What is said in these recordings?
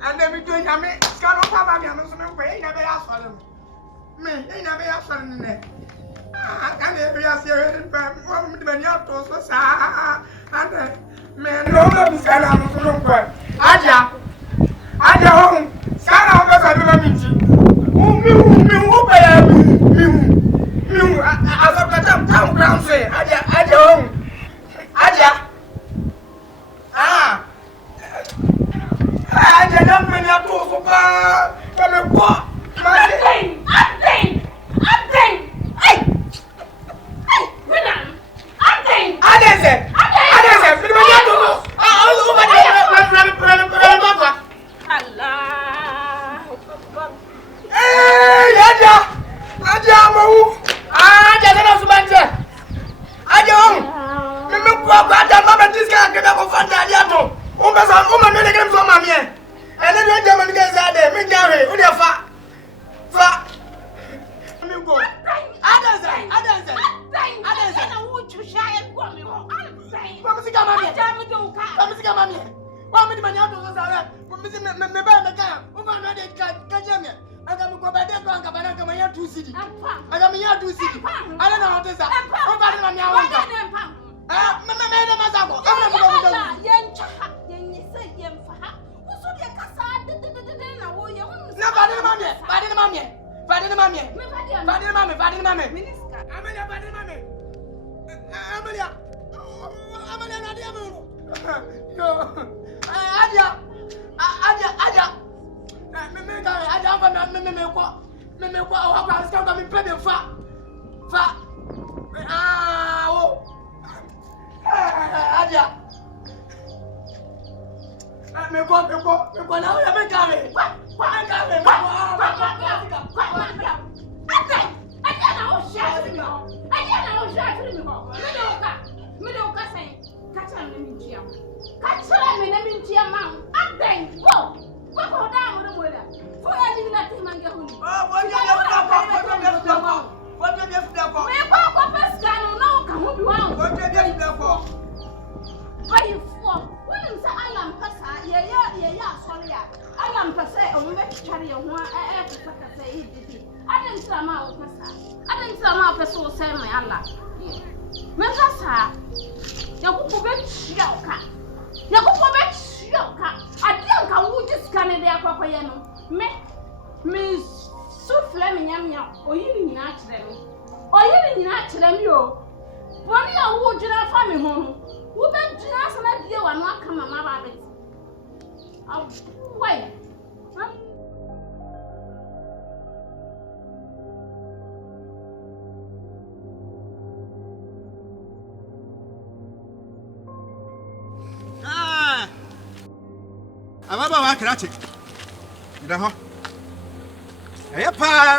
and then we doing a me, Scarlet Papa, and I'm never asked for them. Me, they never asked for them. I can't ever ask you when you're toast was and man, no one's got out of the room. Aja, Scarlet was a little minty. As a town ground say, Aja. I don't mean to go so far. Come and walk. Hey!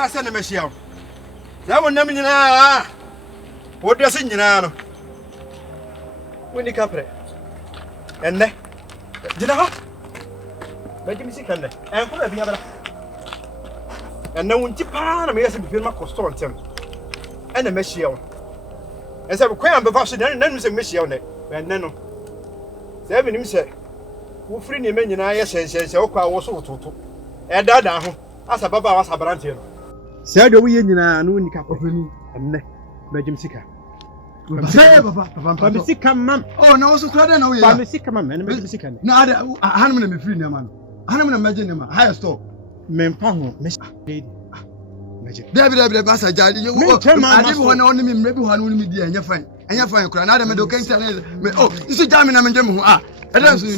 Send a machine. That one, Namina. What does it know? When you come, and then, did I? Make me sick and put the other. And no one Japan, I may have been my costume and a machine. As I will cram before she then was a machine, and then, 7 him said, who free me, and I said, Oka was so to. And that down, as a baba was a branch. Said we in a cap of me, and Majim Sika. Papa, sick, ma'am. Oh, no, so I don't know. I'm a sick man, and a sick. No, I'm going to be free, man. I don't imagine him. Higher store. Men Pango, Miss David Bassa, you I didn't want only me, maybe one will be and you're fine. And you're fine. Another medical can tell me, oh, this is Jamie and Jim. I don't see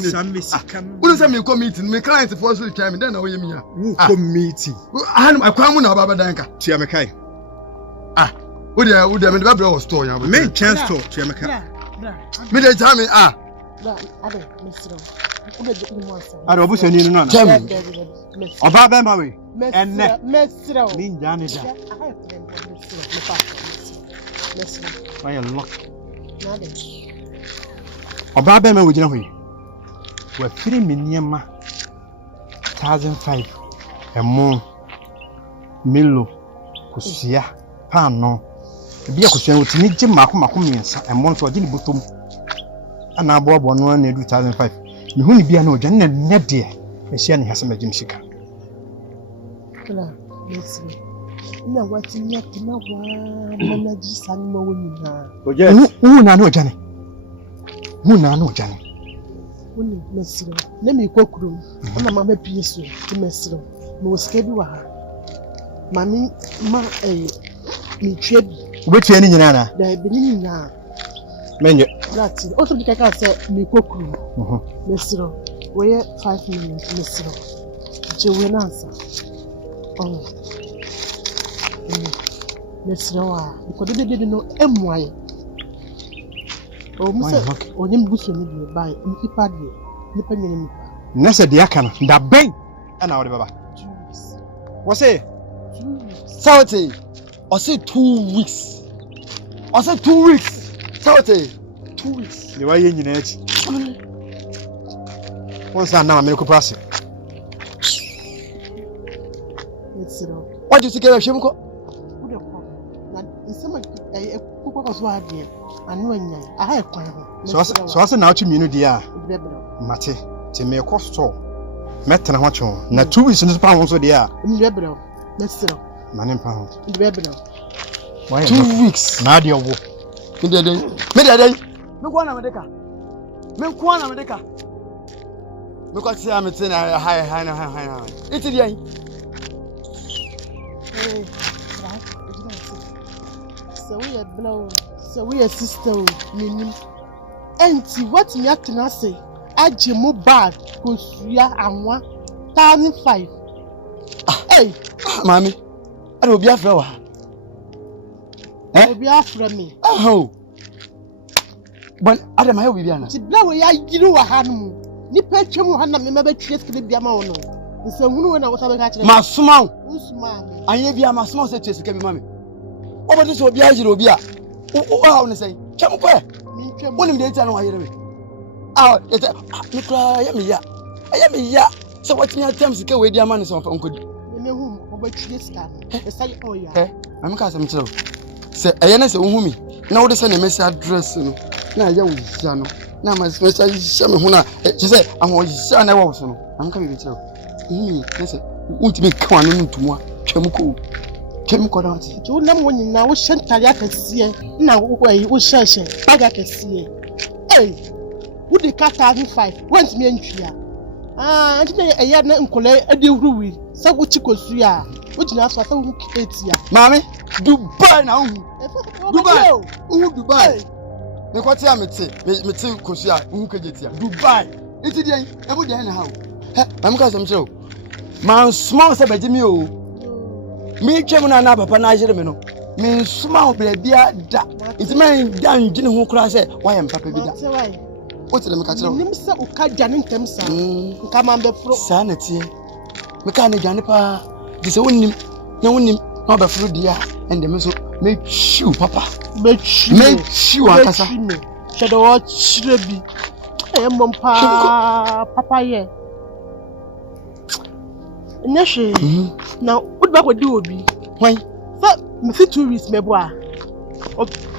me committee, my clients for the time, then away me. Committee. I come on about Danka, Chiamakai. Would have been the store, you made chance to Chiamaka. Mid time, I don't wish I need none. About Bamari and Ninja. I am locked. About Bama with you. We're 3 million 1,005 and more. Milo, Kusia, Pano, be a question with me, Jim Macumians, and one for Jimmy Bottom. And I bought 2005. You won't be a no general net dear, as she has a Jim Shika. No, what's in your manager, son, no Johnny. Who know Johnny? Let me cook room. I'm a mamma piece to mess them. No schedule. Mammy, me trip. Which any Nana? They have been in now. Menu. That's it. Also, I can't say me cook room. Messro, where 5 minutes, Messro. Joe answer. Oh, Messro, because they didn't know MY. Oh, Mr. Or him Bushon by Nipadi, Nippon. Nessa Diacana, that bang, and out of Baba. What's it? Saturday, I said 2 weeks. I said 2 weeks. Saturday, 2 weeks. You are in it. Once I now a medical process. What do you think of Shimko? So I said now to me, dear Mate, to me a cost so. Met and watch on. Now 2 weeks in this pound, so dear. Man in pounds. 2 weeks. Nadia walk. Midday. Mukwana Medica. Mukwana Medica. Because I'm a high. It's a day. So we are blown. So we are sister. Meaning, auntie, what me can I say? I jemo bag goes ya and 1,005. Hey, Mammy, I will be a flower. Will be after me. Oh, but Adam, I will be an. The blow I do a hand. Nipper Hana remember trees to be a mono. The same when I was having a my small. Usman. I have been my small set to escape, mammy. Over this will be a zero beer. Oh, I want to say, come where? One of the days I know I hear me. Oh, it's a cry. I am here. So, what's my attempts to go with your money? So, I'm good. You know whom over trees can. Oh, yeah. I'm cousin. Say, I am a woman. Now, the same message address. Now, you know. Now, my special Shamuna. She said, I'm always I'm coming with you. Listen, won't be coming to more. Chemical out. You know when you now shan't tell you can see. Now, where you will share, bag I can see. Hey, would the cat have 5? Once me and you. I think a yard and collect a deal ruin. So, what you could see, which now for some kids here. Mammy, Dubai now. Dubai. Me kwati amete me ti kosia hu kajetia Dubai iti dey ebu dey na how am ka sam chero man small se beji mi o mi twem na papa na ajere me no me small bra bia da iti man dan gine hu kura se why papa bi da o ti le me ka chero nim se o ka dwane ntem sa nka man be fro sa na tie me ka na dwane pa di se wonnim na ba fro dia ende me so me chew papa me chew akasa shadow what shrebi e mom papa ye nyeshe na would back do obi why so me fit 2 weeks me boa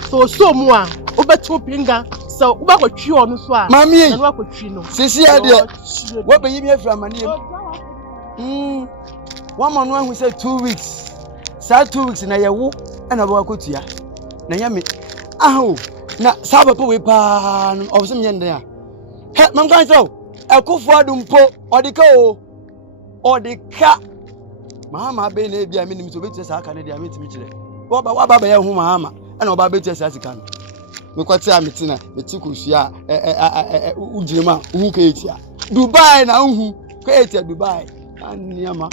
so mu a obeto pinga so wo back twi onu so a na no akotwi no sisi ade wo be yimi afra mane one man who said 2 weeks sa 2 weeks na yewo na ba akotua na nyame aho na saba po we pa no obse me ndan a he mam kan so akofo adumpo odika mama be na bia me nim so betie sa aka ne dia metimi kire wo ba ye hu mama na oba betie sa sika no me kwati ameti na meti kosua ujirema hu ka etia Dubai na hu ka etia Dubai aniama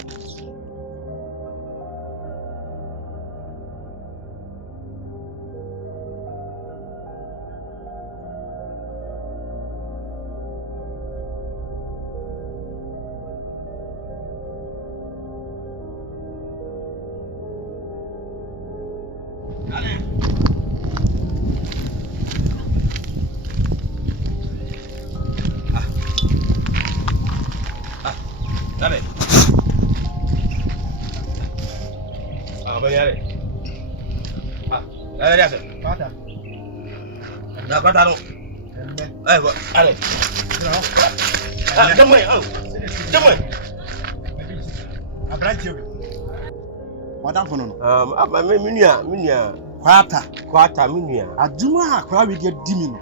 Kwaata minua. Aduma akwa we get dimi no.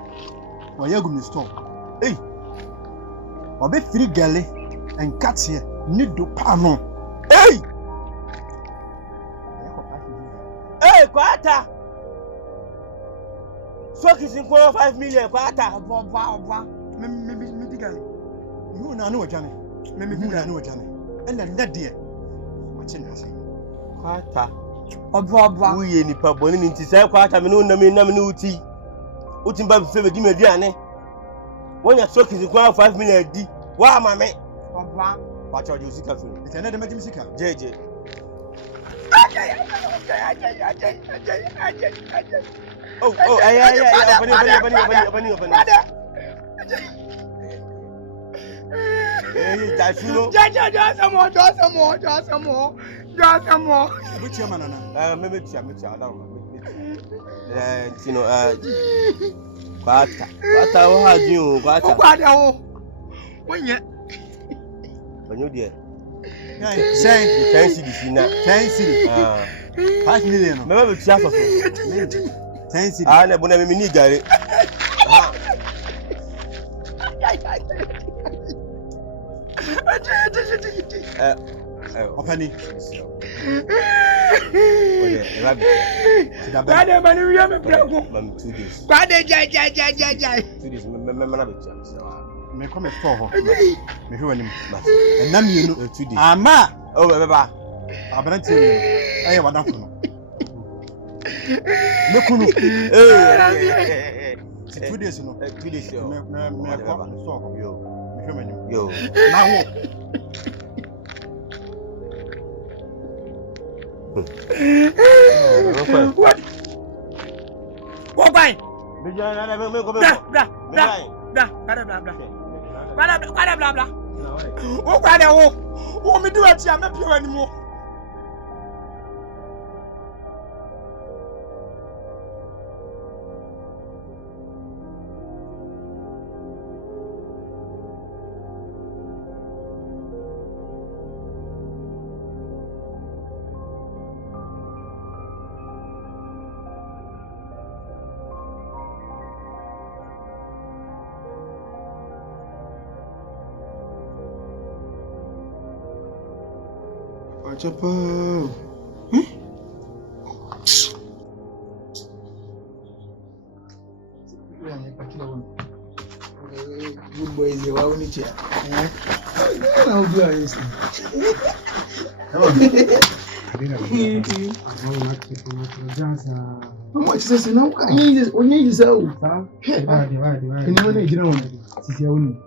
Oya go mi store. Hey. Obe free gale and cut here. Need do pa no. Hey. Hey, Kwaata. So kissing 5 million Kwaata. Oba. Me digale. You na no wajane. Me na no wajane. And then that dear. Watching us. Kwaata. Oba. Uye ni pa boni ni ntisai Kwaata me no na me uti. Uti mba fe di meduane. Wonya so kissing 5 million di. Wa ma me. Oba. Wa charge you sika fun. It's another magic sika. JJ. Oh, yeah. Open. Hey, that's you know. Just some more. Which man na? Me I don't know. Kwaata, what have you? Kwaata. When you there? Say, 10 cities now. 10 cities. 5 million. Remember the chance of 10 cities. I never need Gary. Opening. Me come for her. Me who him. And nam you know 2 days. Ama. Oh baba. Abranti. Aye wadan funu. Me kunu. 2 days no. 2 days yo. Me come so yo. Me who him. Yo. Na ho. What? What by? Me blah. Oh, Kwaada, oh, me do it. I'm not pure anymore. Chapa. Good boys, you are only chair. I'll do it. How much is this now? I need this. We need this out. Divide. You know, it's your own.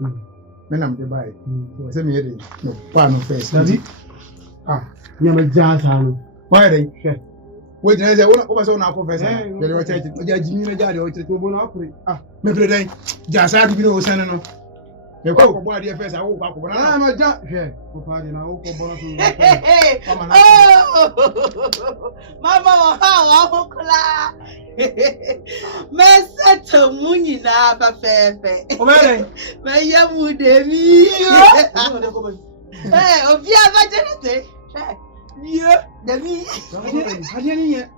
When I'm divided, so send me a no, pan of face. You are just why they? Wait, there's a one over so now, Professor. They were taking Jimmy Daddy or to go up. Maybe they just had to be no son. They go for body affairs. I woke up. I'm a jump here. Mama, how Uncle? Mesa Muni na Papa. My young would be. Hey, of you have a yeah, the me. I didn't hear.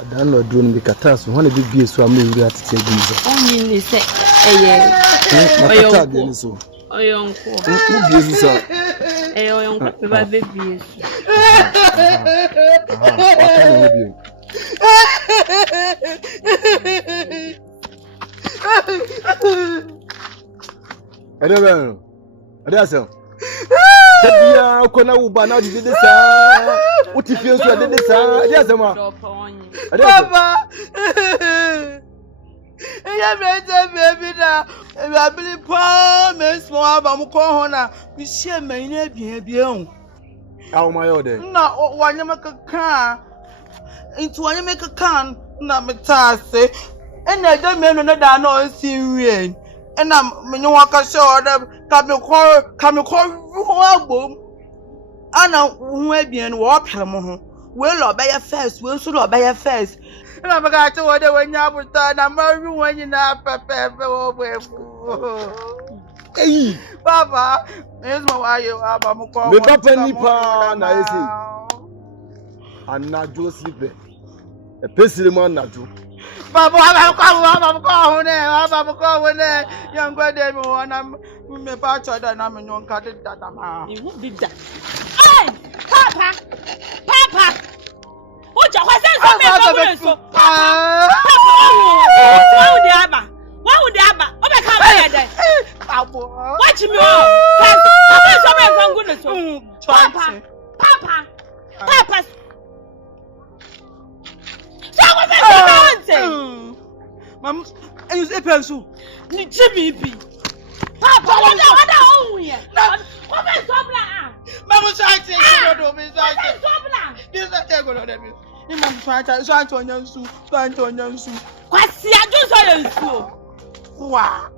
I don't know doing the catastrophe. One of the biggest one we are to take. Only say, Makata de ni so. Oyonko. Mu biesu sa. Oyonko be ba bebie. Aka na bie. Adaba. Adasa. Tabia ko na uba na di de sa. Uti fie so de sa. Adasa ma. Papa. Yeah, baby, now. I believe Paul me small about Mohona. We share my name, bien. How my order? No, one you make a car. Into one you make a can, not me task. And I don't mean that I know see rain. And I'm when you walk a show them, come you call boom. And now, who may be and walk him. Well, by your face, we'll soon by your face. And I'm going to order when you have done. I'm when you not prepare for. Hey, Papa, here's my why you have a more. me papa nipa na esi. Anajo sleep. E pesiri mo anajo. Papa, I'm calling there. Young brother, I'm me patch that I'm in your cut it that I'm. You won't be that. Hey, Papa. What you was saying? Papa, why would the Abba? Oh, my God, watch me. Papa. Mom, and you say, Pencil. Jimmy. Papa, what are you? What is Mama, so I say, this is a table on them. You must try to young soup, What's the address? Wow.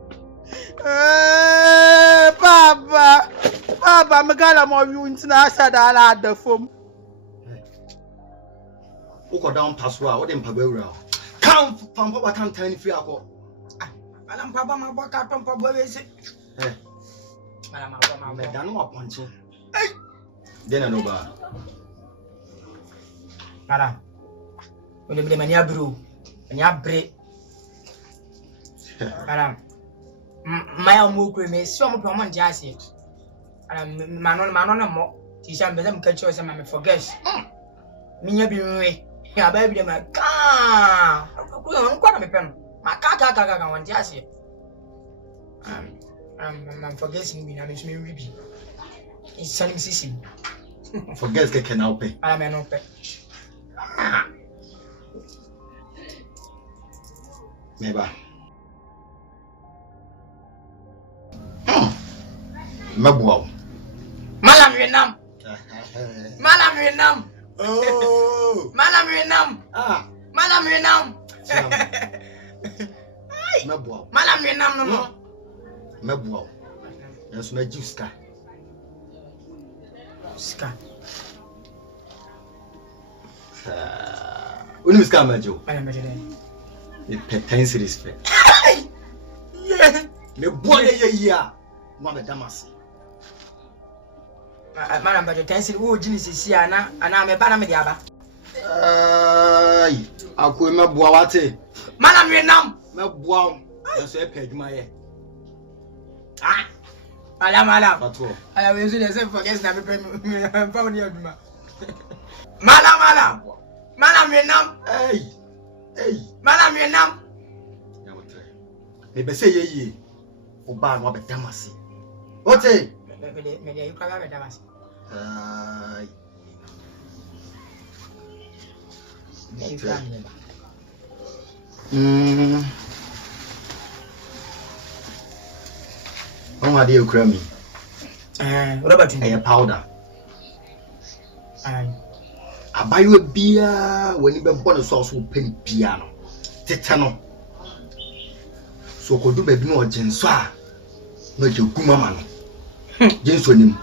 Papa, I'm a gala more you international at the phone. Oko down paswa, what dem pabewura. Come from Papa can tell free ako. Madam Papa, my boy can't pump up with it. Madam Papa, Me danu aponche. Then I know ba. Madam, when the mania brew, and ya break. Madam, my own move me, some from one jassy. And Manon, more. Tis I'm the catch us and I forget. Me, be me. Yeah, baby, my car. I'm quite a pen. My car, one jassy. I'm forgetting me, I'm me ribbon. It's selling sissy. Forget the can pay. I'm an open. Meba. Mabuaw. Malam Vietnam. Oh. Malam Vietnam. Malam Vietnam. Mabuaw. Malam Vietnam no. Mabuaw. Yes, na juska. Ska. Uni ska majo. Malam Vietnam. It pertains to respect. Yeah. Me boy ya. Mama damasi. Malam Vietnam say wo Genesis here ana me ba na me dia ba. Ai, akoi mabuaw ate. Malam Vietnam. Mabuaw. Yes, e pe adwuma ye. Malam. Pato. I will say forget na me pa ni aduma. Malam. Malam Vietnam. Hey. Malam Vietnam. Yamotre. Me be say ye. Oba no be damasi. Ote. Me dey kwa be damasi. Ai. Oh, my dear Grammy. Robert, A powder. I buy you a beer when you been born a sauce with penny piano. Tetano. So could do baby no genswa. Not your Kumaman. James with him.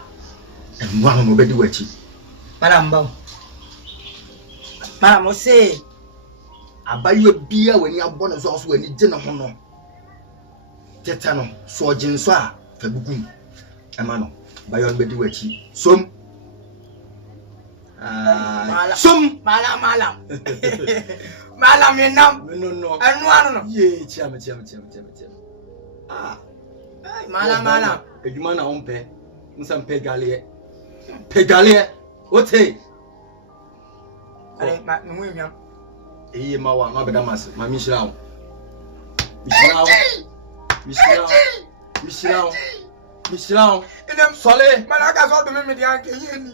And one of nobody wetchy. Madam, Madam, say, I buy you a beer when you are born a sauce when you dinner honor. Tetano, so genswa, Fabukum. Amano, by your baby wetchy. Some. Malam. Malam Vietnam. No. And one. Yeah, cham. Mala. Edwuma na ompe. Nsa mpegale. Pegale. Ote. Ale ma no nwia. Eyi ma wa ma beda mas. Ma mi shira wo. Mishirawo. Sole. Malaka so do me de anke yeni.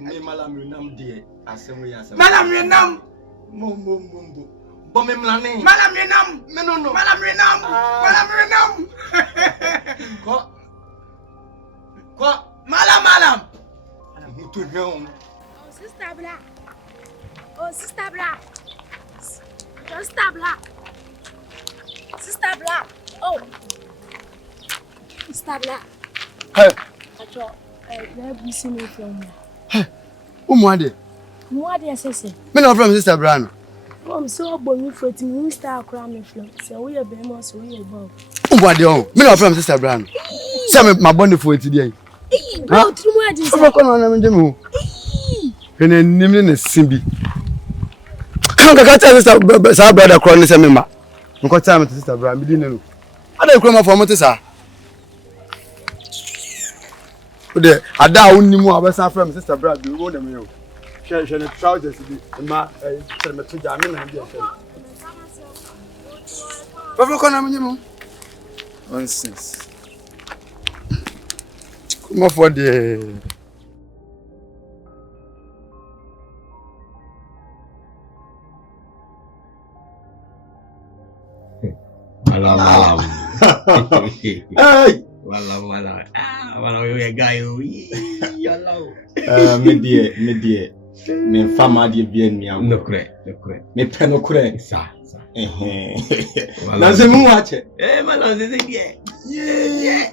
Me malam renam de asem we asem. Malam renam. Mo. Bo me mlane. Malam renam. Me no. Malam renam. Ko. Malam. Mutu no. Sister Black. Oh. Sister Black. Hey. Acho, we see me from. Hey. Umwade. Mwade asese. Me no from Sister Brano. Mom so bonu freti me star kra me from. Say we e be mo so we e bow. Umwade on. Me no from Sister Brano. Say me my bond for it dey. Bro, tru mwade say. Ko no na me dem ho. Ene nim ne simbi. Kan ka tell Sister brother kro ne say me ma. Nko tell me Sister Brano me di ne no. Ada kro ma for mo te sa. Ode ada wonimu abesa from Sister Brad bi wo dem yo she ne trousers bi ma se me tuja me na bi afa Papa kona mnyimu nonsense kuma for the Malam. Hey Malam. Malam you guy you. Yallo. me die me fama die bien mi am No kure. me pe no kure Sa. na se mu wache Malam se die. Yeah.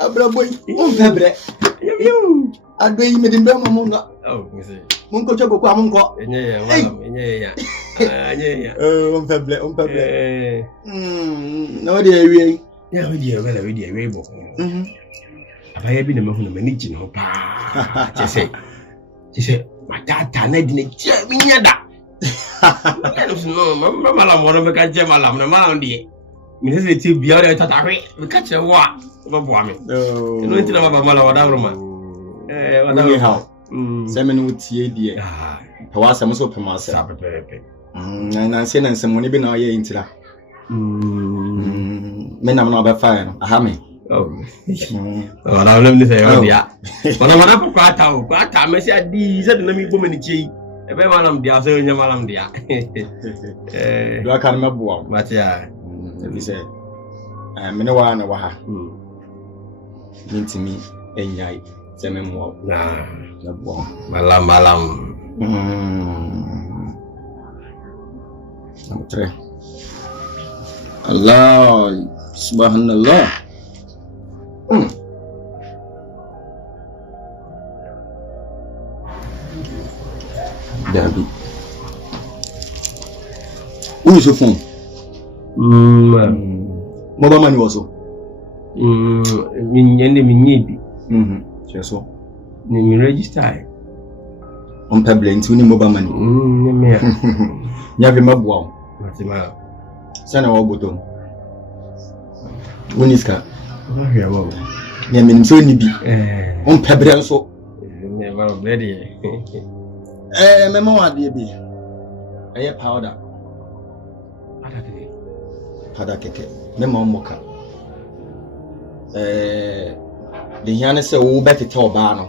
abraboy on febre You. adwe me dimbe mo nga Oh, we see. mun ko chego kwa mun ko Enye malam, enye. on febre no de ewie Yeah, we dey we bo. Abaya bi na mahu na mani gine ho pa. Chese matata na di na tia mi nyada. No, malam wono me ka je malam na malam die. Mi se ti bia o tata hwe, me ka che wo a, bo bo ame. No nti na baba malam wada roma. Wada how se me no tie die pa wa se mo so pema se sa pepe. na se na se mo ni bi na o ye intira me na mo na ba fa no aha me Oh. Wala wala ni say dia. Wala ko kwata me say di se na mi bo mani chei. E be malam dia so nya malam dia. do aka na bo Matia. e say me ne wa na wa ha nintimi enyai se me mo na bo Malam. Tre Allah subhanallah Dabi Who is your phone? Mobile money also. Minyebi. So. Ni register. On pebble into ni mobile money. Me. Nya be mabwa. Matima. Sana wa bottom. Uniska. Okay, wow. Nya me nso ni bi. On pebble nso. Never ready. Memo ade bi. Aye powder. Powder keke. Memo moka. The hiane se wo betete oba no.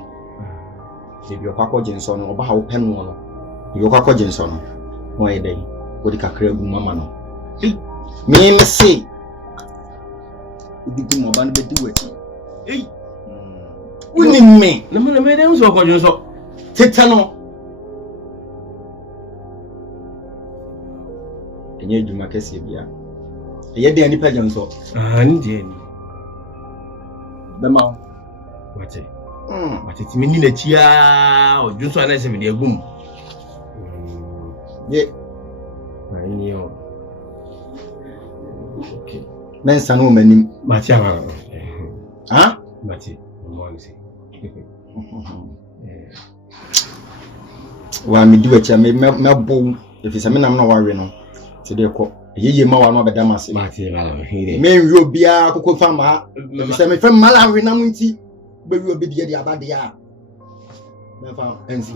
Se bi okwa jinso no oba ha wo penu no. Bi okwa jinso no. Wo e dey. Wo di kakra gu mama no. Me say. Udi mo ba no bedi wati. Uni me. Na me dem so okwa jinso. Teta no. Enye djuma kese bia. Eye de ani pa jinso. Ni de ni. Bema. Wache. Wache ti meni na chia o junso ana se me de agum. Ye. Ni yo. Okay. Mensa no manim. Machi ama. Ha? Machi. Mo nsi. Wa me di wachi me bo if se me nam na wawe no. Ti de ko. Ye ma wa no bedamase. Mate malam hire. Me wi obi a kokko fama. Se me fam mala hwe na munti. Be wi obi de abade ya. Me fam enzi.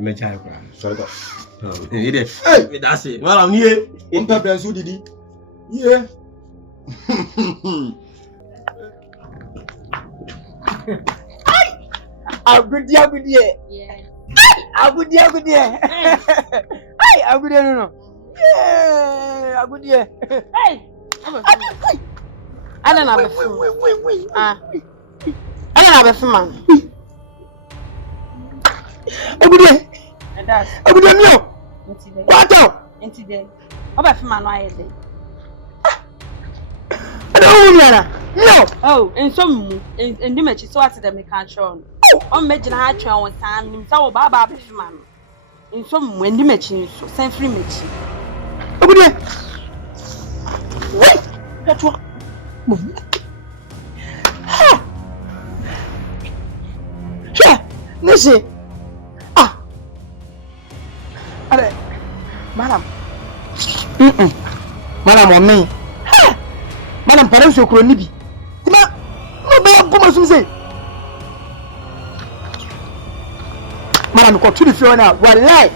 Me chai kwa. Sorry go. Hire. Hey, That's it. Malam nie. on pepper so didi. Yeah. Agudi. Yeah. Agudi. Ay, agudi no. Yeah, agudi. Hey. I don't have a phone. Wait. I don't have a phone. Agudi. And that's Agudi mio. today. Kwaata. And today. How about phone? I day. No. Oh, and some in the match so at the mechanician. On making high train with time, himself, Baba, man. In some when the match is so same free match. Agudi. Wait. That's what. Yeah. Listen. Are. Madam. Madam on me. Madam parents so kro ni bi. Ma no be goma sum say. Madam ko to the floor now. Wallahi.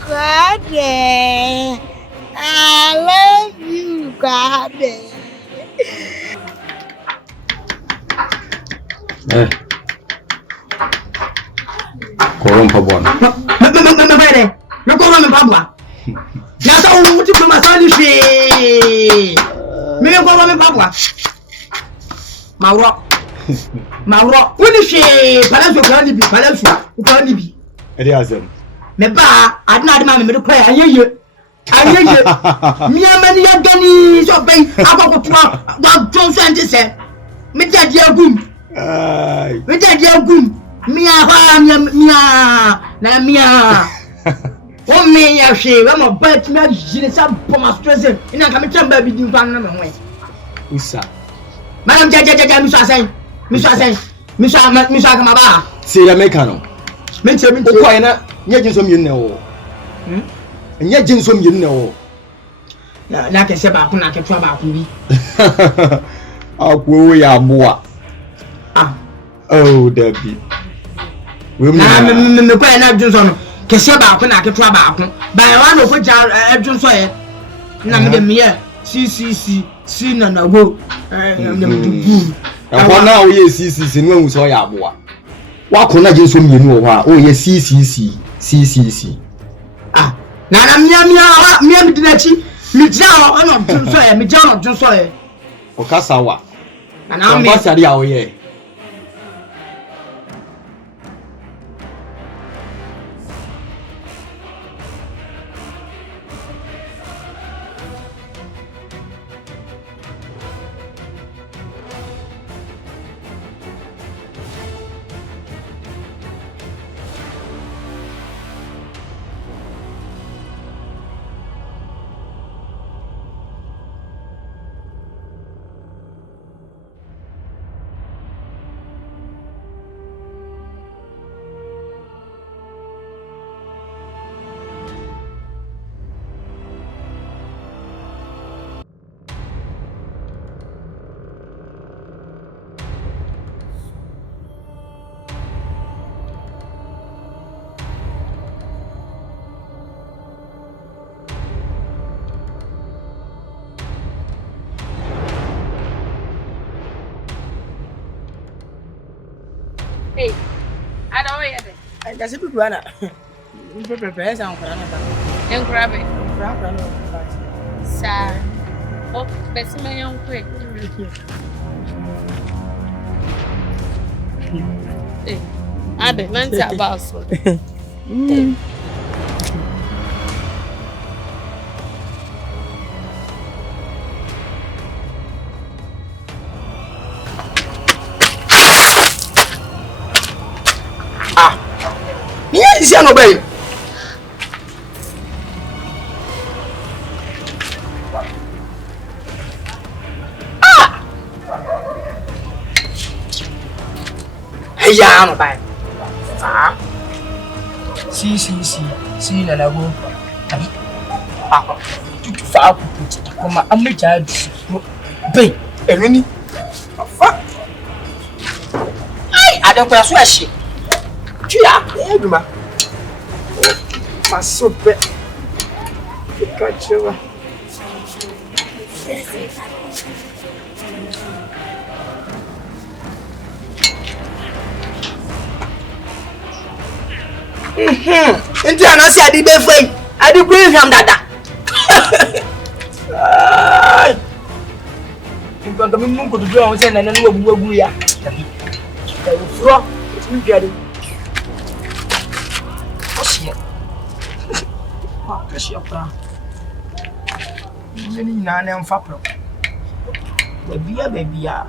Kwaadee, I love you, Kwaadee. Koron pa bwana. Me ko me pabwa. Ya sa o ti ma sa ni hwe. Me ko me pabwa. Mawro. Woni hwe, palanso kan ni bi, kan ni bi. Ede azem. Me ba, adna ma me ko ayeye. Mi amani ya gani so ben akokotwa da jonso ante se. Me jadi agum. Ai. Me jadi agum. Mia o me ya hwe we mo bat me jine sa poma stress ina ka me tamba bi din fan na me ho Usa. madam ja mi so asen mi so ka ma ba Se ya meka no. me che Ko ina nya jinso mi nne wo. Nya jinso mi nne wo. na ke se ba ku na ke twa ba ku bi Akwo ya boa. Oh, Debbie. We na me ko na junso no ke se ba ku na ke twa ba ku ba wa no ko ja junso ye na me de me ye si na go na me du Akwa na wo ye CCC no hu so ya boa. Wa ko na jinso mi nu wo ha. O ye CCC. na mia mi dinachi mi jia o no junso ye mi jia no junso ye O kasawa. na me Ambassador ya wo ye. Hey, I don't hear it. I just put one. You prepare some for another. And grab it. Sir. Oh, best man, young quick. Hey, I didn't mention about so. Ah. Ni isi ano bay. Ah. Heya ano bay. Ah. Si na go. Abi. Ah. Tu fa ku ti kuma amma ja bay. Enuni. Fa. Ai, ada kwa so ahye. Tia, eduma. Masope. Ikachewa. Enti anasi adi be fai. Adi ku hwam dada. Ai. Enquanto me munko do do awon se na nanu wagu ya. Tabi. Tabi fro. Mi biade. Oxia. Ah, oxia pra. Ni na na mfa pro. Bebia.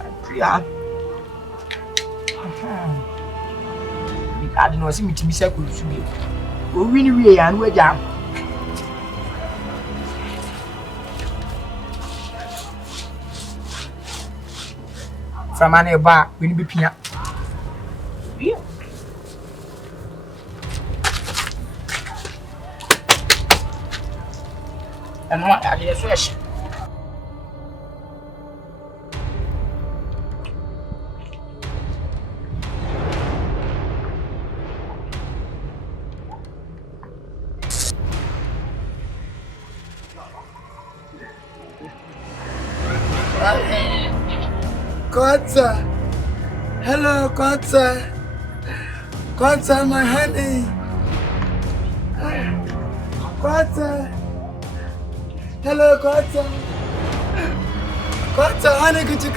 Atria. Ni ade no se mitimi se ko su bi. O wi ni wi ya no aja. Famane ba, we ni bi pia. And what are the fish? Kwaata. Hello, Kwaata. Kwaata, my honey. Kwaata. Hello, Kwaata. Kwaata, honey, kuchi.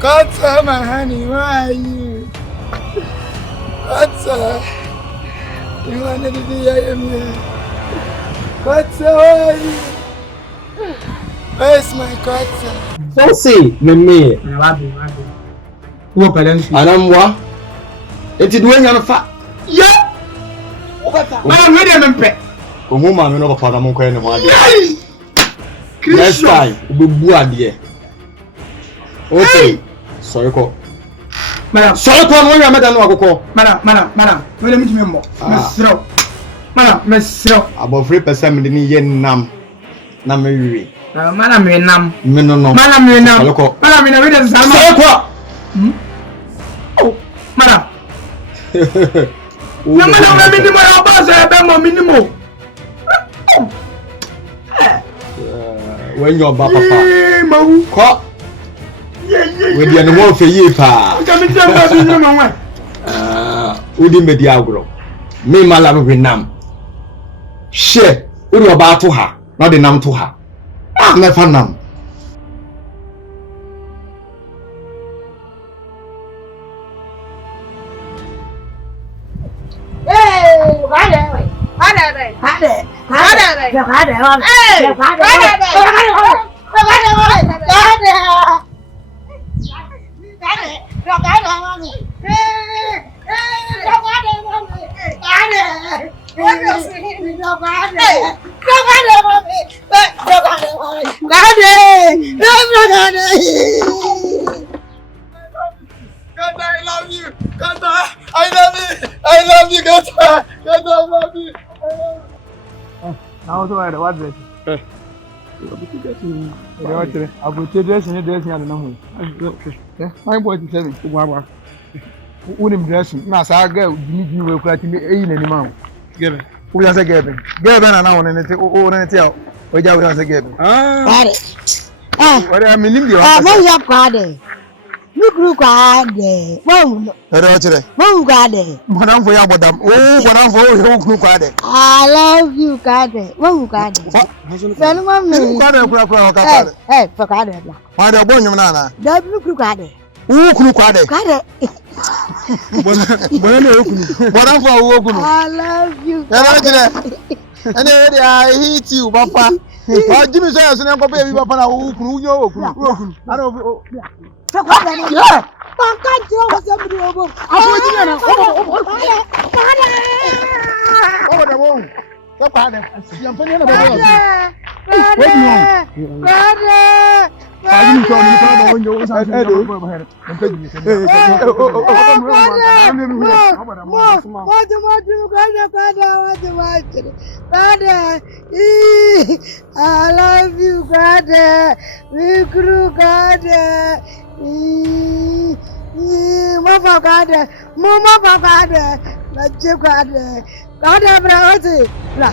Kwaata, my honey, where are you? Kwaata. You wanted to be here, me. Kwaata, where are you? Where's my Kwaata? Fancy, me. Wo palensi. Anamwa. Eti duwe nyano fa. Yeah. Okata. Ma me de mempe. Omo ma me no papa na monko ene mo ade. Next time, ubebu ade. Okay. Sorry ko. Madam. Sorry ko mo ya meda no akoko. Madam. We dem timi mo. Mesro. Madam, mesro. About 3% me ni ye nam. Na me wiwi. Madam me nam. Me no. Madam me nam. Madam me na we dem salma. Sorry ko. Oh, madam. No, madam, I'm in the minimum. When you're Papa, cop. With the animal for you, pa. Udi mediagro. Me, my love, with Nam. Share, we were about to her, not the Nam to her. Ah, never Nam. I love you, Kwaata. I love you. Now, what's it? I will tell dressing a dressing. I don't know. My boy is telling me. Wouldn't dressing. Now, I go. You will cry to me any amount. Give it. Who has a given? Give an hour and tell. What you have a given? Ah, what I mean, you are Kwaadee. Look, Kwaadee. Whoa, Kwaadee. Madame for your madam. Oh, Madame for your Kwaadee. I love you, Kwaadee. Whoa, Kwaadee. Hey, for Kwaadee. Why the one, Nana? Look, Kwaadee. Who Kwaadee? Madame for I love you. And I hate you, Papa. Wa Jimmy say so na ko be bi papa na wo kunu unyo wo kunu. Ara o. Se kwa da ni. Yeah. Man kan ti o se bi obo. Aso Jimmy na. Obo da wo. Se kwa da. Yampani na baba. What no? Ajimi ko mi pa ba wonjo wo sa se ko ba here. Mpe Jimmy se. I love you, Kwaadee. We grew Kwaadee. Mama Kwaadee. Mama Kwaadee. Maji Kwaadee. Kwaadee bra oti. Bra.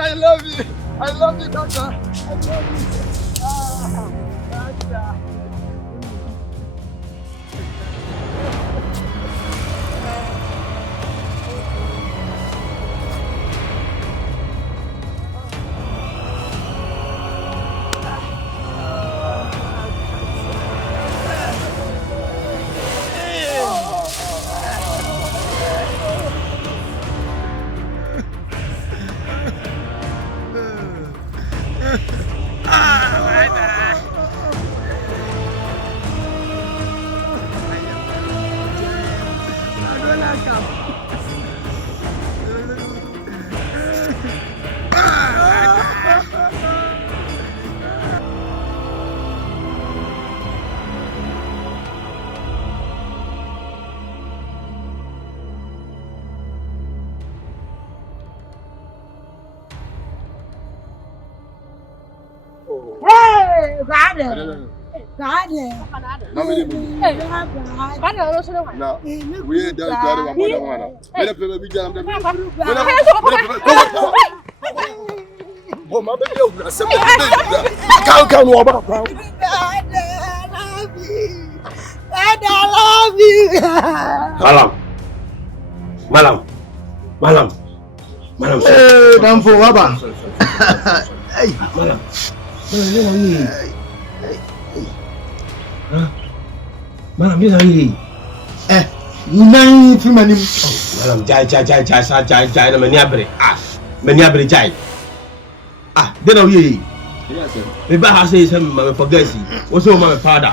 I love you. I love you, Kaka. I love you. Hey, Kwaadee. Kwaadee. Malam. Hey, Damfo Baba. Hey, Malam. Malam dia lagi. Nang filmani. Malam jai na mani abre jai. Dia na wi. Me ba ha say sem ma me forget si. Wo so ma me pada.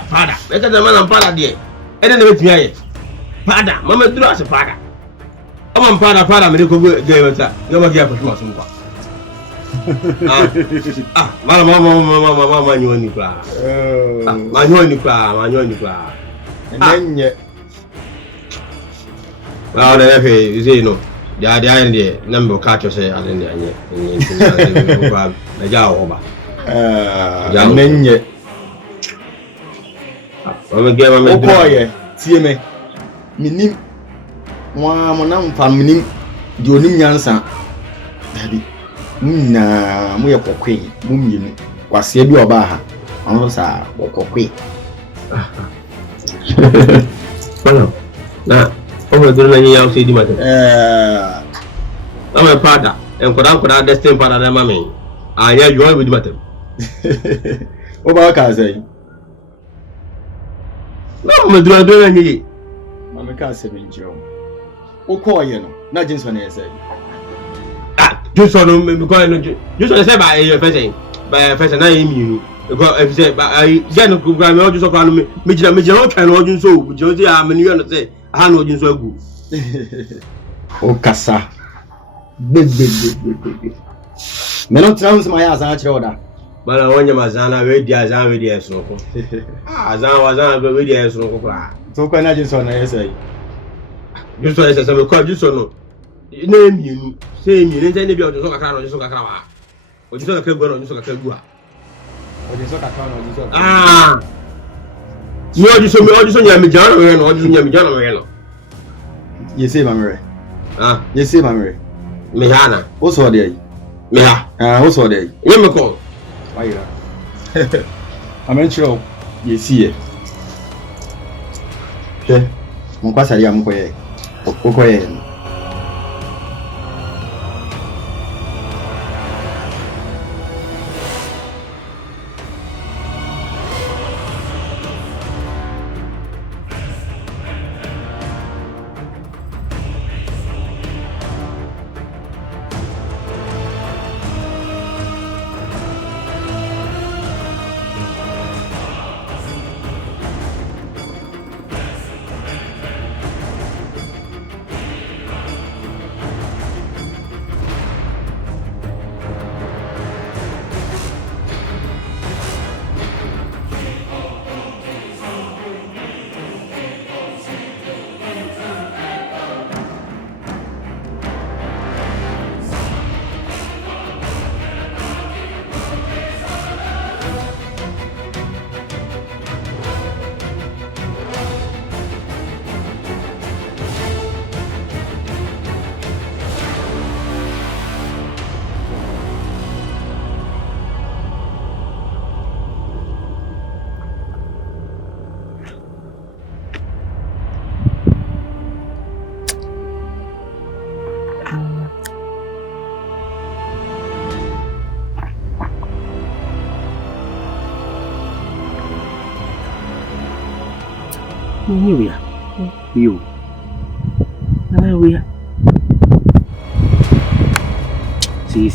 Me ka malam pada dia. E de na betumi aye. Pada, mama duro ase pada. Ama pada me ko ge wata. Yo ma ge afa so kwa. Mama nyoni kwa. Manyoni kwa. Enye. Well, the FA, you see, no. The idea, number catch say, I didn't the Jaw over. Enye. I'm a game, I'm boy, see me. Minim. Mwana mfaminim. Dionim yansa. Daddy. Na mu ye kokwe mu mienu kwase bi oba ha ono sa kokwe na o me duro na nya o se di mate na me pada en koda destin pada na mame anya yo bi di mate o ba ka say na me duro na nya mame ka se bi njiro o ko ye no na jinso na ye say Johnson because Johnson say by your person na emi because if say I no program me Johnson plan me jina o twan no Johnson Johnson say am no say ha no Johnson agu o kasa big me no trans my azan kire oda bana wonya mazana we di esno ko azan we di esno ko kwa so ko na Johnson na say Johnson say me ko Johnson no na emienu say emienu ntai na bia Johnson kakra wa Johnson kakra gu na Johnson kakra gu a Johnson kakra na Johnson Johnson nya me jana we no Johnson nya me jana we no Yese mamre. Yese mamre. Me hana. Wo so dey? Me ha. Wo so dey? Ye me ko. Why you? Amenchiro yesi ye. Ke. Mo kwasa ya mkoye. Okoye. You. We are. See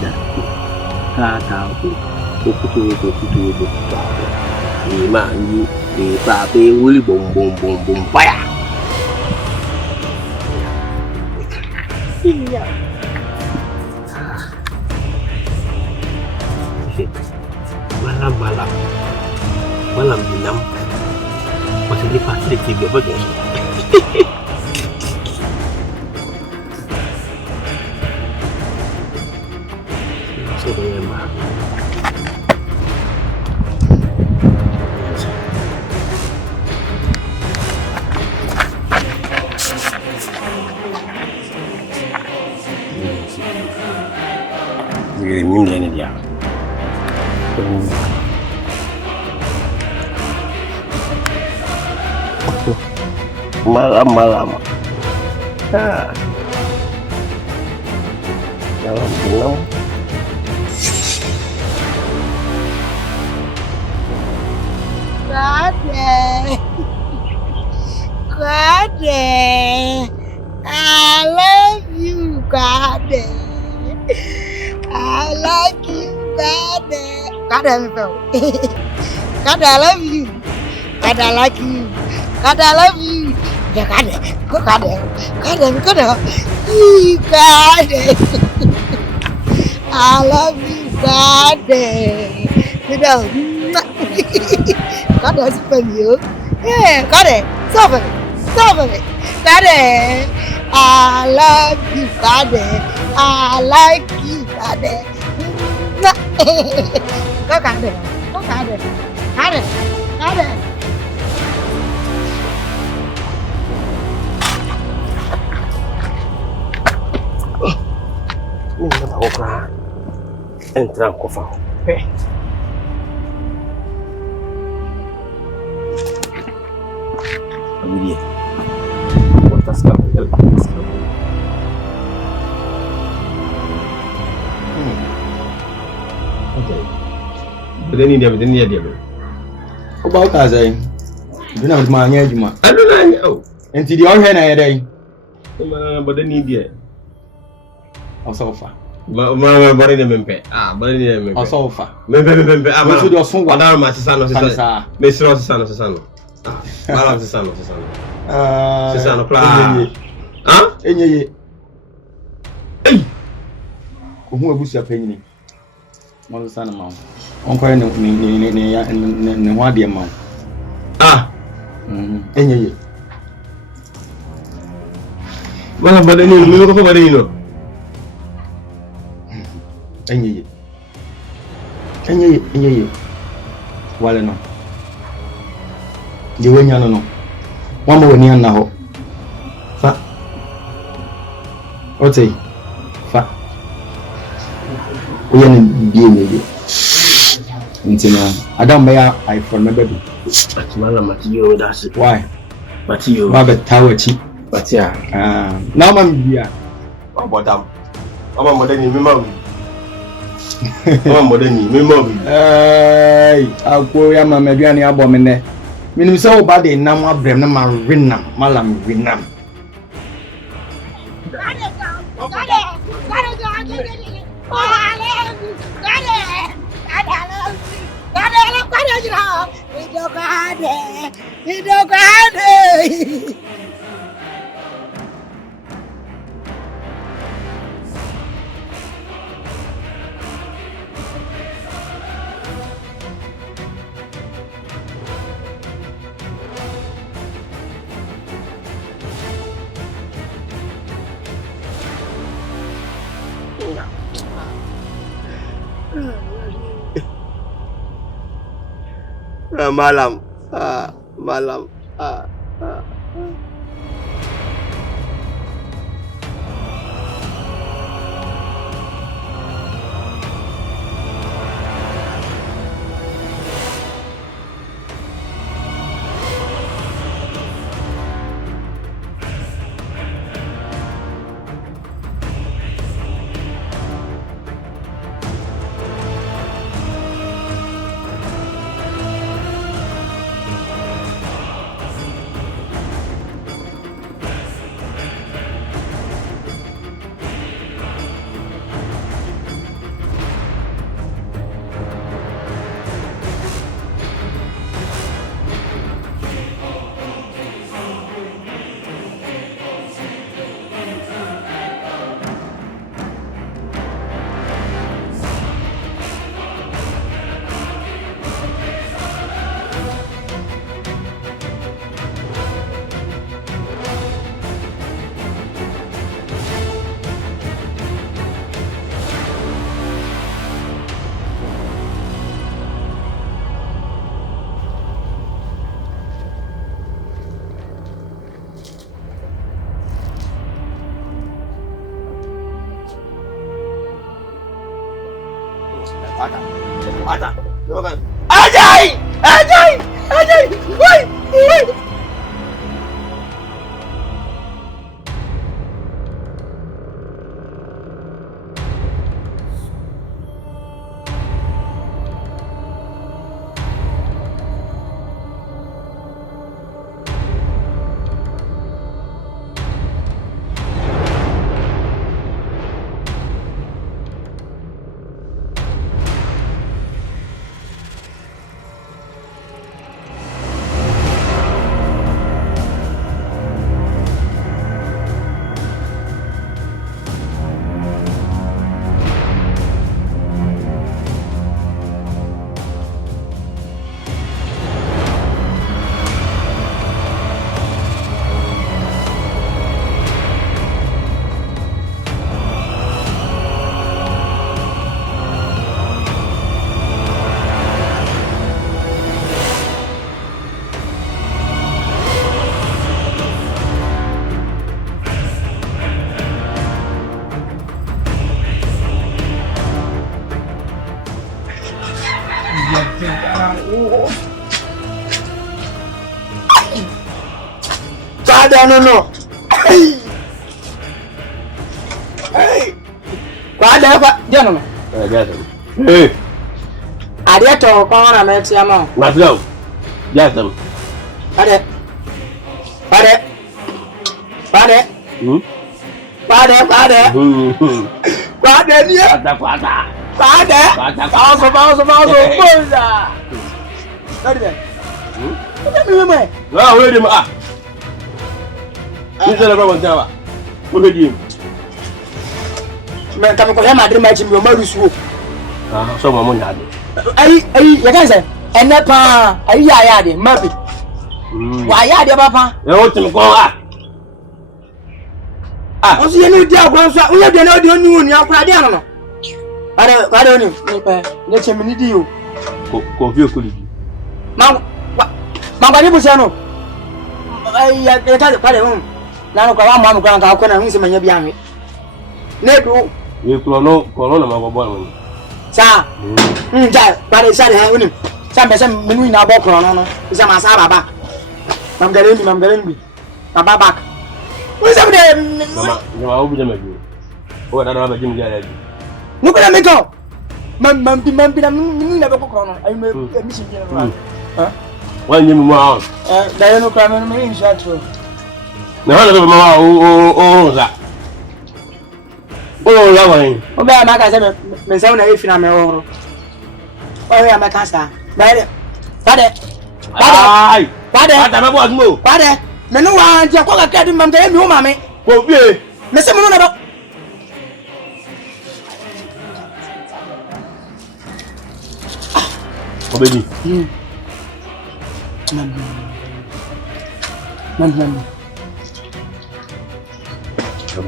that. Man, you papi will boom fire. Malam binam masih di pasir tiga bagian. Sebenarnya ini dia. Malam. Malam malam. Kwaadee, I love you, Kwaadee. I like you, Kwaadee. Kwaadee, I love you. Kwaadee, I like you. Kwaadee, I love you. Yeah, Kwaadee. Kwaadee. I love you, Kwaadee. You know, Kwaadee is from you. Yeah, Kwaadee, stop it. Kwaadee, I love you, Kwaadee. I like you, Kwaadee. Go, Kwaadee. Okra entra kofa. Familia. Botas kamu. Okay. Bedeni dia. Oba ka say. Duna ma anya adwuma. Aduna anya o. Enti di ohwe na yedai. Bedeni dia. Osofa. Mama bari ne mempe. Bari ne mempe. Osofa. Mempe. Mo so do so wa. Adar ma sisano. Mesro sisano. Malam sisano. Sisano kla. Enyeye. Ei. Ko hu abusu apanyini. Mo sana ma. Onko ne ho ade ma. Enyeye. Malam badani mi ko badani no. Enyeye. Wale no. Je wenya no. Wama wani anna ho. Fa. Ote. Fa. Oya ni die. Ntina Adam ya iPhone mebedu. Atimala matiyo that's it. Why? Matiyo. Babe tawachi. Batia. Na ma mbia. Abodam. Mama modani mema. Mama modani mema. Akwo ya ma meduane abomene. Minim se wo ba de nam abrem na ma renam, malam renam. Malam. Kwaata. Ajay! Wait! No. Hey. Kwaadee no. Hey. Ade to ko na me tia ma. Let's go. Yes them. Kwaadee. Kwaadee. ni. Kwaata. Kwaadee. Pauso. Bonza. Ade. Me. Wa we dem ah. Nse le ba won tawa. Wo be di. Me kam ko ma dire ma chi mi o ma rusuo. Ah, so mo nya de. Ai ya kan say ene pa ai ya de mabi. Wa ya de papa. E o tim ko ah. O si ene di agbo so, o ye de na o di onu ni akura de no. Ade oni. Ne che mi ni di o. Ko fi okuli. Ma gba ni bu se no. Ai ya ta kwa de hun. Na no kwa wa mo kwa ka na hu se manya bi anwe. Ne do. Ye krono na ma bobo no. Sa. Ja, pare sa de ha unim. Sa be se menu na bo krono no. Isa ma sa baba. Mam garen bi. Baba back. Wo se de ma obi de ma bi. O da ba jim ja ya bi. Nu ko na me ko. Mam bi na menu na bo krono. Ai me mi se je no. Ha? Wan nyim mu a. Da no kwa me insha tro. Na hala ba ma o za. O la wan. O be ma ka se me se na efi na me woro. O ya ma ka sa. Kwaadee. Ai. Kwaata ba bo admo. Kwaadee. Me no wa ntia ko ka ka di mam ga mi o ma me. Ko bie. Me se mo na ba. O be di.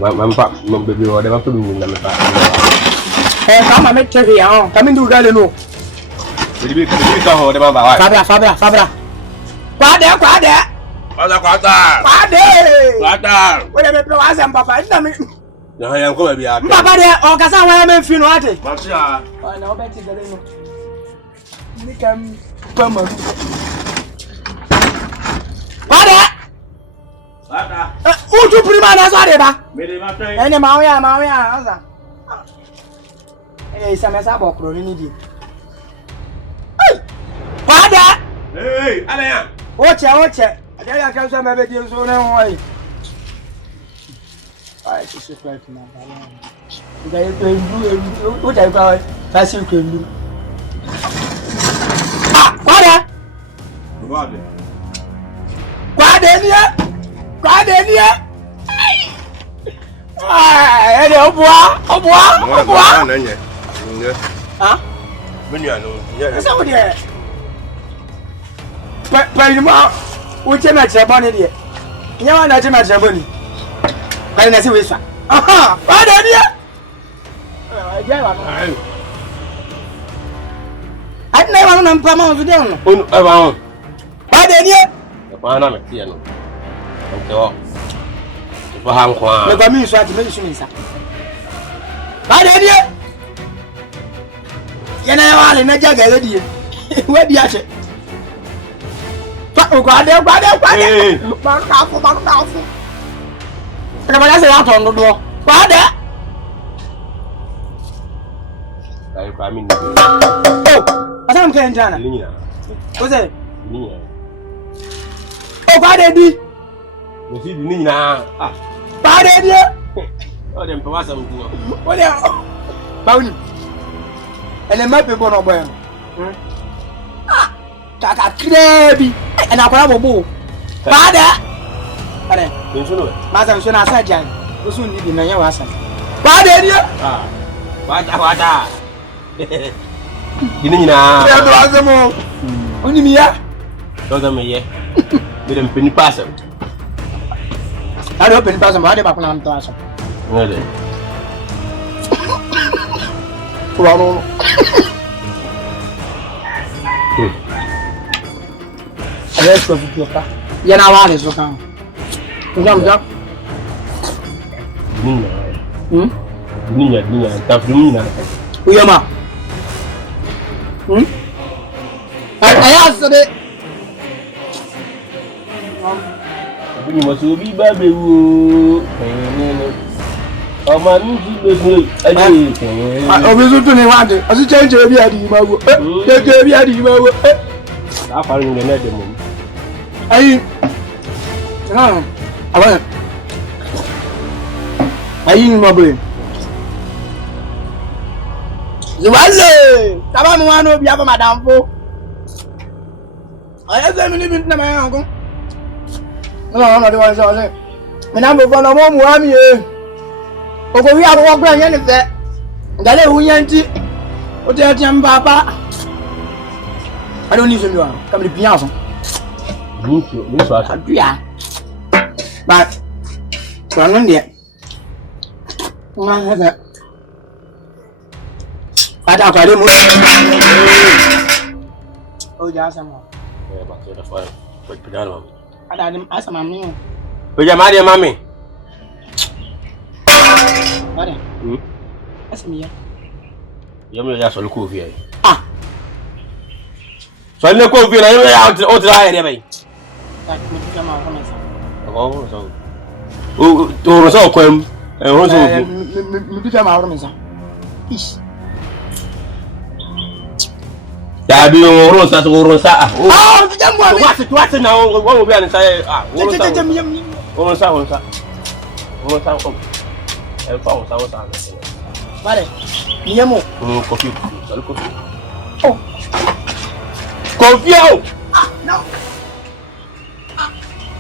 Mampa membebi wadah apa dulu nama pak? Kamu ambil ceri ya, kami juga dulu. Jadi kau ada apa? Fabra. Kwaadee. Udah betul asam papa ini kami. Jangan yang kau biar. Papa dia, kasih awalnya memfino hati. Masya. Nah, obat tiga ini. Ini kami pemah. Kwaadee. Uju prima na so ade ba. Ene ma ya asa. Isa me sa bokro ni di. Kwaadee. Hey, ala ya. Oche. Ade ya kan so me be di so na ho ai. Ai, this is right na bala. Ida ye to ndu, o dai kwa fa si ko ndu. Kwaadee ni ya. Ede obua. Nanya. Ha? Bunya no. Esa wo de. Pa ma wo che ma che boni de. Nya wa na che ma che boni. Ka na si we swa. Aha, Kwaadee ni ya. Ja wa no. Ai na wa na mpa ma wo de no. Un aba. Kwaadee ni ya. Pa na me tie no. Nto. Paham kwa. Le gami so ati me su nsa. Kwaadee ni ya. Yana wale na jaga ready. Where be ache? Kwaade. Baru. Kenapa saya langsung dulu? Kwaade. Ayo kami ni. Oh, asal mungkin jana? Ini ya. Ose. Ini ya. Oh, kwaade di. Mesti ini na. Ah. Kwaade dia. Oh, dem pawasa mkuu. Olha. Bauni. Ele mape bono boy. Ah. Kaka krebi. Ana kwa bobo. Kwaade. Kwaade. Nsuno. Masa nsuno asajan. Osu ni bi na ya wasa. Kwaade dia. Ah. Kwaata. Ini na. Ya do azemo. Oni mi ya. Doga me ye. Mi dem peni pasa. Ado peni pasa ma ade ba kuna mto aso. Ngade. Kurano. Ayo ko fuka. Ya na wale so kan. Ngam. Ini ya. Tafdum na. Uyama. Aya sade. Ini masuk bi babe wo. Ọmọ mi ti gbèsè ẹjẹ. Obi so tun ni wa de. Asi change bi adi ma wo. Gege bi adi ma wo. Da faru ni na de mo. Ayi. Na. Awa. Ayi ni mo be. Ziwale. Taba mu wa no bi aba madam fo. Aya se mi ni bi na ma yan ko. No de wa so le. Mi na bo no mo mu ami e. Ogo wi awo gba yen ni fe. Ngale wu yen ti. O te ti am papa. I don't need to know. Come to piano. Me so asa. Adua. But non dia. Nga ha. Ada ko ale mo. O ja sama. Ba so da fa. Ko piano. Ada ni asama mi. Pe ja ma de mami. Ada. Asami ya. Yemi ya so lu ko fi ai. Ah. So le ko fi na yemi ya o ti ra ere bai. Tak mi ti ma ko mesa. Oh so. O so kwem. O so. Mi ti ma ko mesa. Ish. Ya bi o sa. Ah, jam mo. What na o bi an sa ah. O sa. El pa o sa. Vale. Niemo. Kofi. Sal kofi. Oh. Kofi o. Ah, no.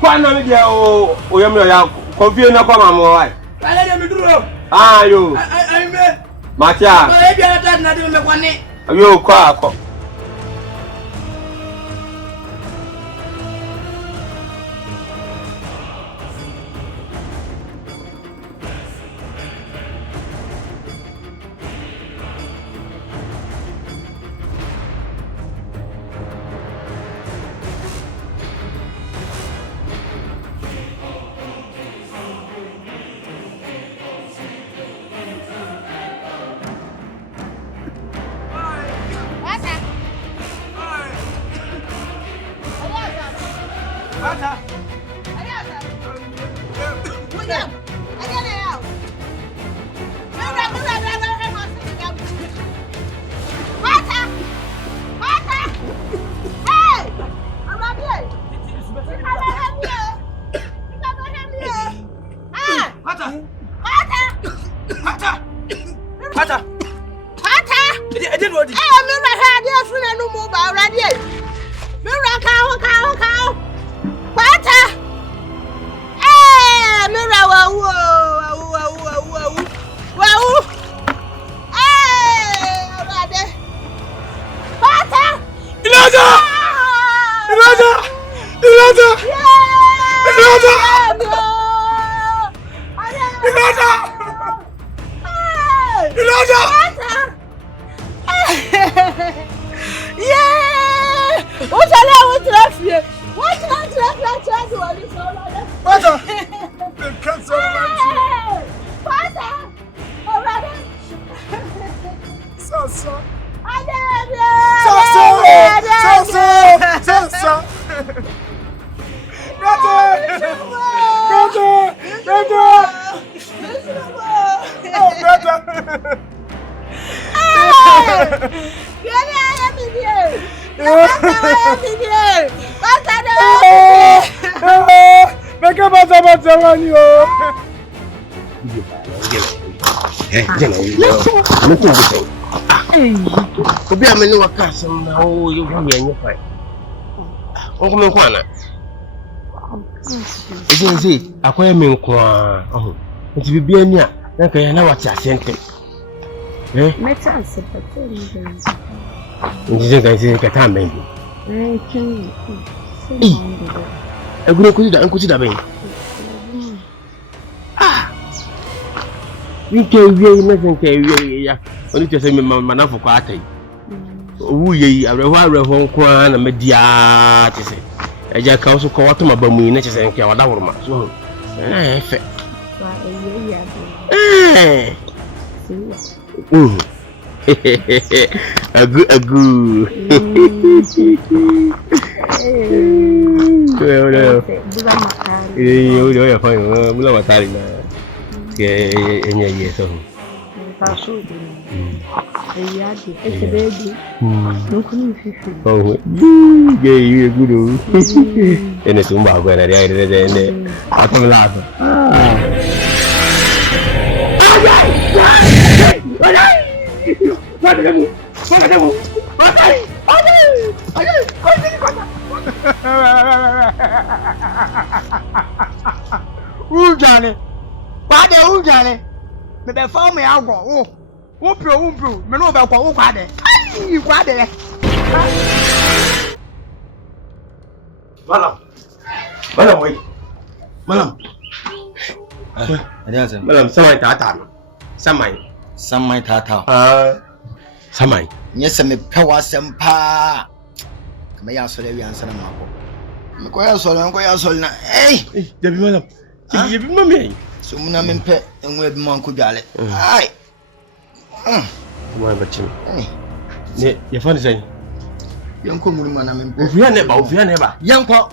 Kwa na mi dia o yemi ya kofi na kwa mamo wai. Vale de mi duro. Ah yo. Ai me. Macha. Ma e bia ta na de me kwa ni. Yo kwa. money, oh. Obi a me no waka asem na o you hu ya nye fine. O ko me kwana. Eje akoye me nkwa oh. Nti bibia ni a na kan ya na wate asente. Meta asepete ni. Nti je kan se ka ta mbe. Kin. Egure kuti da ben. Nke wie na nke wie ya. Oni tese me manafo kwa atai. Owu ye areho nkwa na media tese. Eja ka so ko wato mabamu yi na tese nke wada worma. So fe. Agu. Yo ya fine. Bula matari na. Ke enya yeso. Oh, yeah, you good. And it's umba go na dia ide atom lado. Ujane. Kwaade ujane. Me be form ya go. Wo pro. Me no be kwa wo kwaade. Ai kwaade. Malam wait. Malam. Ada asem. Malam samai tata. Samai tata. Samai. Nyese me pewa sempa. Kama ya sole wi ansa na mako. Me ko ya sole na. Debi malam. Debi mami. So muna mempe enwe bi man ko dwale. Ai. Kuma bacci. Ne ya fani sai. Yanko muri mana mempe. Ofia ne ba. Yanko.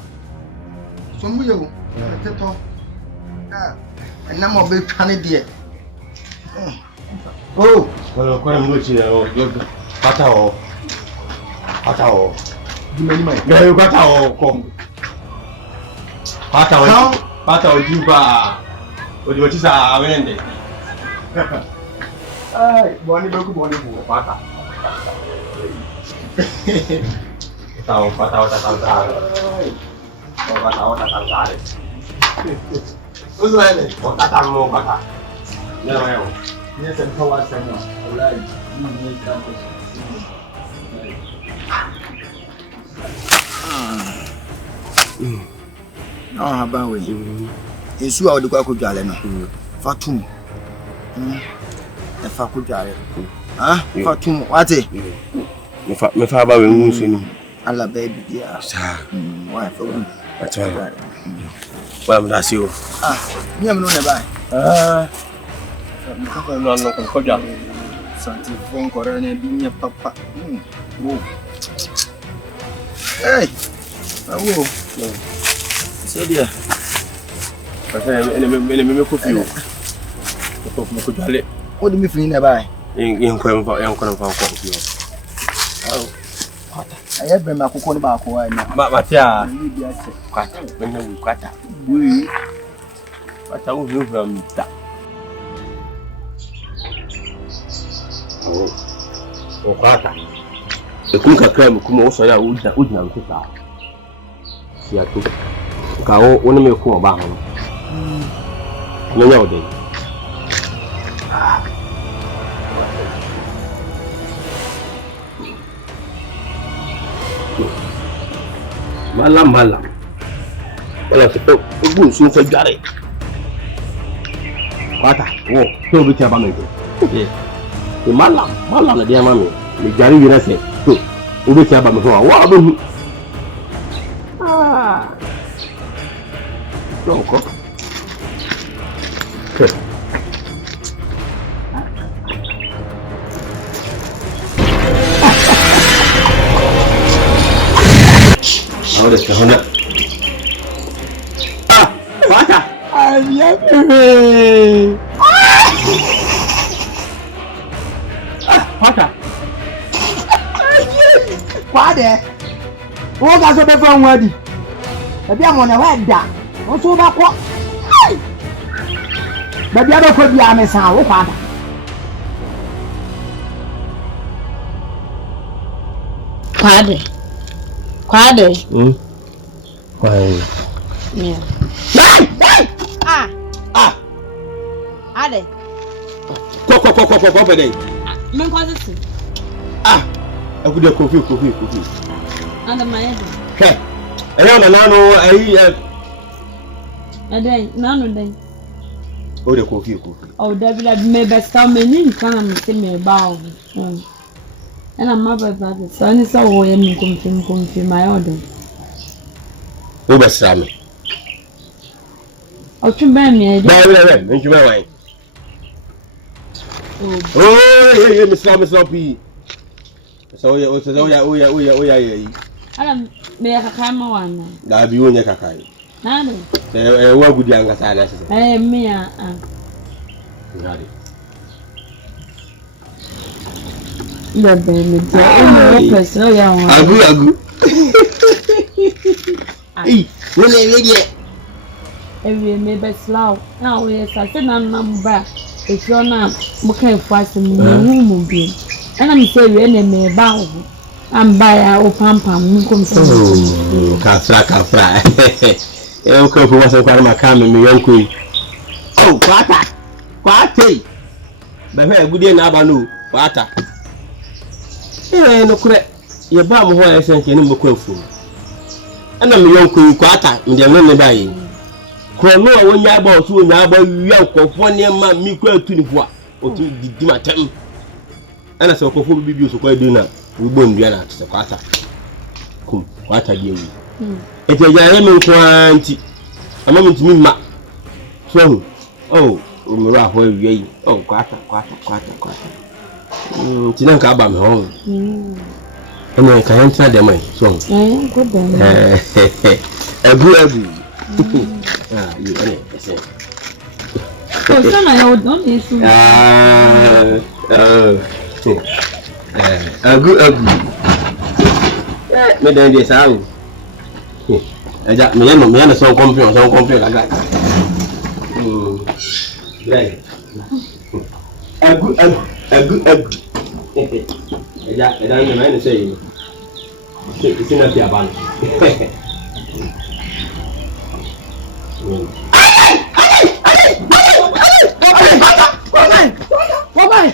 So mu yewu. Teto. Na mo be twane de. Oh, kwa mlo chi na pata o. Dimani mai. Ga pata o ko. Pata o juba. O di sa awende. Ai, boni bu pata. Pata. Uzwele, pata mo pata. Ndio wewe. Yes, and how was that? Alright, you need campus. Haba we. Esu a odikwa ko dwale no. Fatum. Fa ko dwale. Fatum, wate? Me fa ba we nsu ni. Ala baby dia. Sa. Why for good? That's right. Well, that's you. Me am no ne bai. No, ko ja. Santi fon korane bi papa. Wo. Hey. Awo. Se dia. Pasa ele ko fio. Ko jale. O di mi fini ne bai. En ko fa ko fio. Aye be ma kokko ni ba ko wa na. Matia. Kwata, kwata. Oui. Kwata wo vio from ta. O kwata. E kun ka kra mu kuma wo so ya wo jina nkuta. Si ato. Ka wo woni me ko ba ho. Nya ode. Malam. Wala seto ugun sun fa jare. Kwata, wo, to bi ta ba me. Malam na dia mami. Mi jari wi na se. To, o bi ta ba me ho. Wa do. Doko. Ahora está una. Kwata. Kwata. Kwaade. O ga so be fa nwadi. E bi amona wa da. O so ba ko. Baby aba ko bia me san wo Kwaada. Kwaada. Why? Yeah. Ade. Ko pede. Men kwa zisi. Akude kofi. Anda maede. He. Eya na nanu ayi Ade, nanu den. o de kofi. Oh, David me besta me ni kana me se me ba o. Ena maba ba de. So ni so wo ye mi konfirm my order. O besta me. O tun ba mi ede. Ba we, nju ba wan. Oh, yeah, Miss Pi. So yeah. Ala me kaka ma wana. Da bi wonye kaka yi. Nanu. Wa gudi anga sa na sese. Me a. Ngari. Ya be me dia. O person ya won. Agu. Wona we die. Ewie me be slaw. Na o ye sa se na namba. If you're not, what can fast in the room be? And I'm saying, you and me bow. I'm by our pam, you come to Kafra. Eu come for what's quite my camera, my young queen. Oh, Kwaata. But where good day now, no, Kwaata. No correct. Your bomb, who I sent you no more fool. And I'm young queen Kwaata, in the name by. Kono won ya ba so nya ba wiya nkofo ne ma mi kwa tuni fo o tu didi matam ana se nkofo bibi so kwa du na we bon dua na se Kwaata kum Kwaata die wi ete ja ye me kwa nti ama mi tumi ma so oh o mi ra ho wiya yi oh Kwaata ti nan ka ba me ho ene ka yan tna de mai so ko da agu you want it? Oh, son, I don't need to. Agu. Me dan dia sao. Aja, me yana so complain like that. Right. Agu. Aja, dan me say. It's not your band. Why?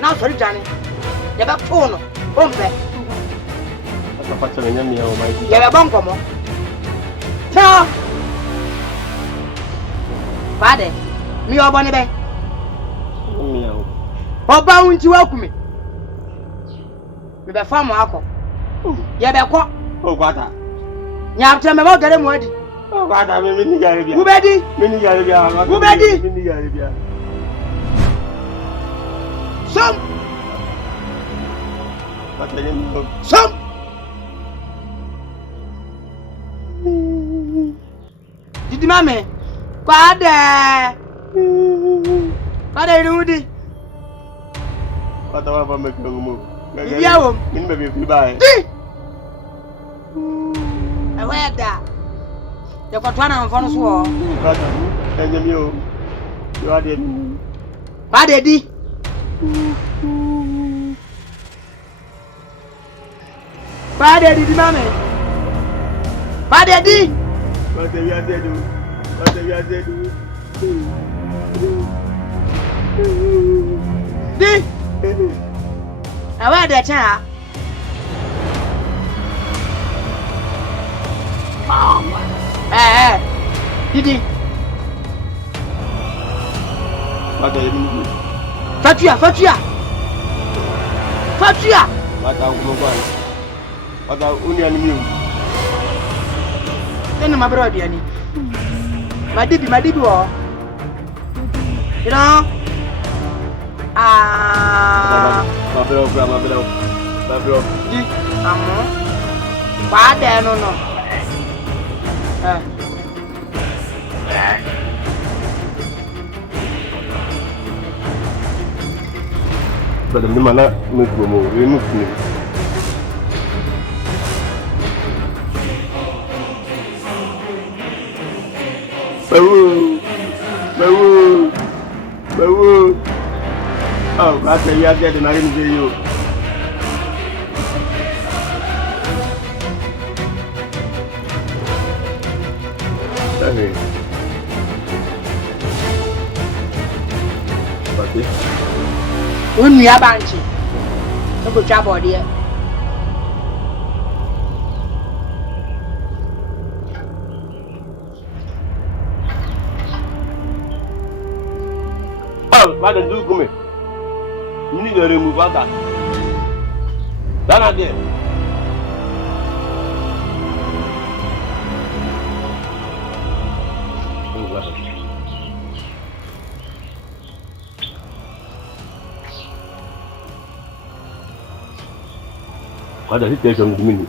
Now, sorry, Johnny. You're back to no. Bombe. You're a bongo. Tell Father, me or Bonnie Bay. Oh, bound to welcome me. With a farm alcohol. You're back. Oh, Kwaata. You have to remember get him ready. Oh, Kwaata, me ni Who ready? Who ready? Some. Did you mammy? Kwaada. Kwaada, you do. What about make a move? Yeah, maybe if you buy. I wear that. You've got one on phone as well. And you are dead. Kwaada. Kwaada, did you mammy? Kwaada. What are you doing? What are you doing? Di. Awa de cha. Didi. Fatua. Mata uni animiu. Tena mabro diani. Madibi wo. You know? Mabro. Di. Amo. Kwaadee no. But the mana mukumo, we mukumi. Bawu. Oh, that's a year dead and I didn't see you. Unu ya banchi. Nko chabo dia. Oh, madam do come. You need to remove that. That again. What does it take from the minute?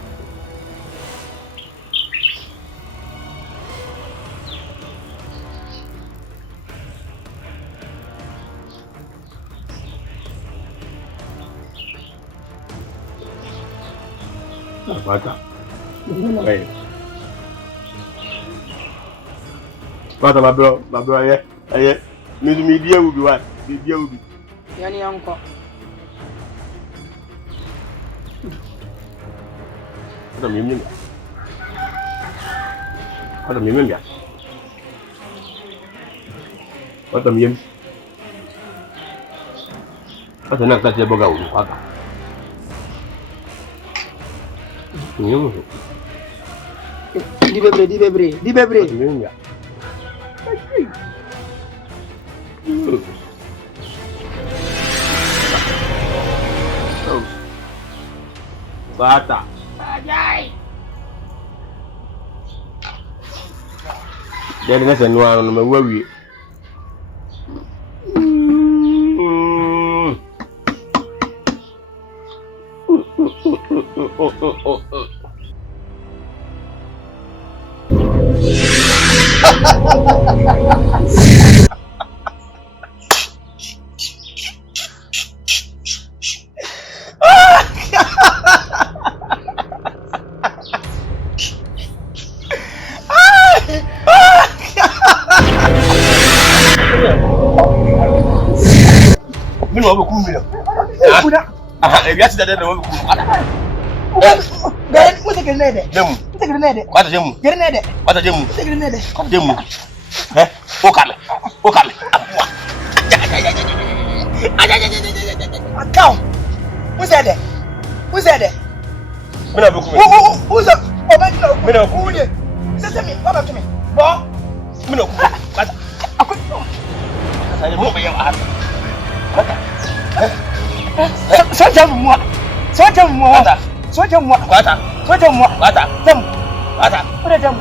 Kwaata. Hey. Kwaata, my bro, yeah. Media will be what? Media will be. Yani uncle. What am I? What's the next day boga will Kwaata? Di bebre. Kwaata. Jadi nasa nuwa na mawawi. Mimi wabe kumira. Kuna. Ebi ati dade na wabe kumira. Gari mutekelede. Jemu. Mutekelede. Kwata jemu. Gernede. Kwata jemu. Mutekelede. Kwata jemu. Okale. Akao. Who's that? Mina wabe kumira. Who's that? Obekilo. Mina wabe kumira. Sese mi, baba to me. Bo. Mina wabe kumira. Kwata. Saya mau bayar apa? Kwata. Soja moi. Kwata. Soja moi. Kwata. Soja moi. Kwata. Jam. Kwata. Ora jam.